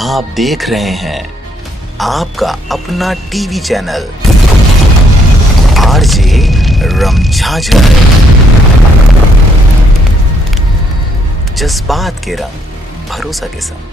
आप देख रहे हैं आपका अपना टीवी चैनल आरजे रमझाझर। जज्बात के रंग, भरोसा के संग।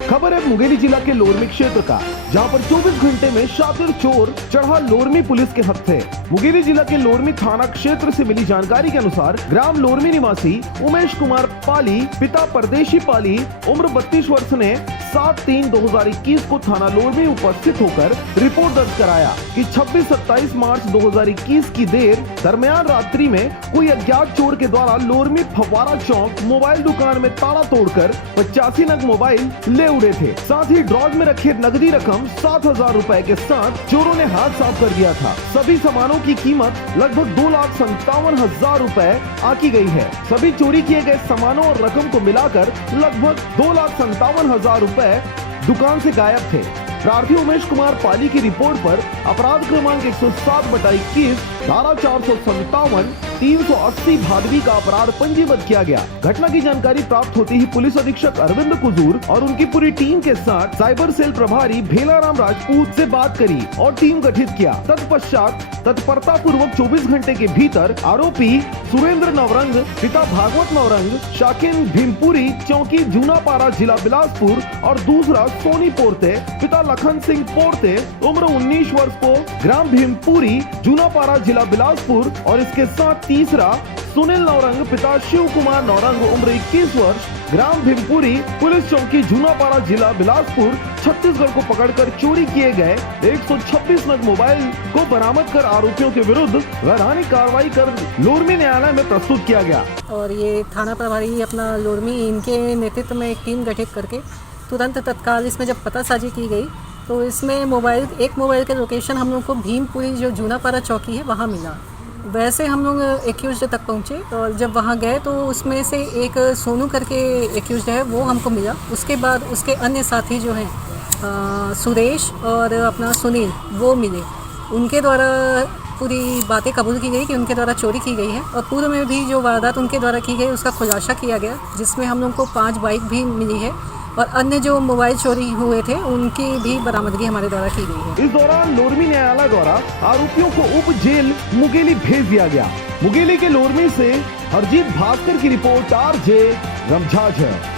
खबर है मुंगेली जिला के लोरमी क्षेत्र का, जहां पर 24 घंटे में शातिर चोर चढ़ा लोरमी पुलिस के हत्थे। मुंगेली जिला के लोरमी थाना क्षेत्र से मिली जानकारी के अनुसार ग्राम लोरमी निवासी उमेश कुमार पाली, पिता परदेशी पाली, उम्र 32 वर्ष ने 7/3/2021 को थाना लोरमी उपस्थित होकर रिपोर्ट दर्ज कराया कि 26-27 मार्च 2021 की देर दरमियान रात्रि में कोई अज्ञात चोर के द्वारा लोरमी फव्वारा चौक मोबाइल दुकान में ताला तोड़कर 85 नग मोबाइल ले उड़े थे। साथ ही ड्रॉज में रखे नकदी रकम 7,000 रुपए के साथ चोरों ने हाथ साफ कर दिया था। सभी सामानों की कीमत लगभग 2,57,000 रुपए आकी गई है। सभी चोरी किए गए सामानों और रकम को मिलाकर लगभग 2,57,000 रुपए दुकान से गायब थे। प्रार्थी उमेश कुमार पाली की रिपोर्ट पर अपराध क्रमांक 107/21 धारा 457 380 भादवी का अपराध पंजीबद्ध किया गया। घटना की जानकारी प्राप्त होते ही पुलिस अधीक्षक अरविंद कुजूर और उनकी पूरी टीम के साथ साइबर सेल प्रभारी भेलाराम राजपूत से बात करी और टीम गठित किया। तत्पश्चात तत्परता पूर्वक 24 घंटे के भीतर आरोपी सुरेंद्र नवरंग, पिता भागवत नवरंग, शाकिन भीमपुरी, चौकी जूनापारा, जिला बिलासपुर और दूसरा सोनी पोरते, पिता लखन सिंह पोरते, उम्र 19 वर्ष को, ग्राम भीमपुरी, जूनापारा, जिला बिलासपुर और इसके साथ तीसरा सुनील नवरंग, पिता शिव कुमार नवरंग, उम्र 21 वर्ष, ग्राम भीमपुरी, पुलिस चौकी जूनापारा, जिला बिलासपुर, छत्तीसगढ़ को पकड़कर चोरी किए गए 126 नग मोबाइल को बरामद कर आरोपियों के विरुद्ध वैधानिक कार्रवाई कर लोरमी न्यायालय में प्रस्तुत किया गया। और ये थाना प्रभारी अपना लोरमी, इनके नेतृत्व में एक टीम गठित करके तुरंत तत्काल इसमें जब पतासाजी की गई तो इसमें एक मोबाइल के लोकेशन हम लोग को भीमपुरी जो जूनापारा चौकी है वहाँ मिला। वैसे हम लोग एक्यूज्ड तक पहुँचे और जब वहाँ गए तो उसमें से एक सोनू करके एक्यूज्ड है वो हमको मिला। उसके बाद उसके अन्य साथी जो हैं सुरेश और अपना सुनील वो मिले। उनके द्वारा पूरी बातें कबूल की गई कि उनके द्वारा चोरी की गई है और पूर्व में भी जो वारदात उनके द्वारा की गई उसका खुलासा किया गया, जिसमें हम लोग को 5 बाइक भी मिली है और अन्य जो मोबाइल चोरी हुए थे उनकी भी बरामदगी हमारे द्वारा की गई है। इस दौरान लोरमी न्यायालय द्वारा आरोपियों को उप जेल मुंगेली भेज दिया गया। मुंगेली के लोरमी से हरजीत भास्कर की रिपोर्ट आरजे रमझाझर।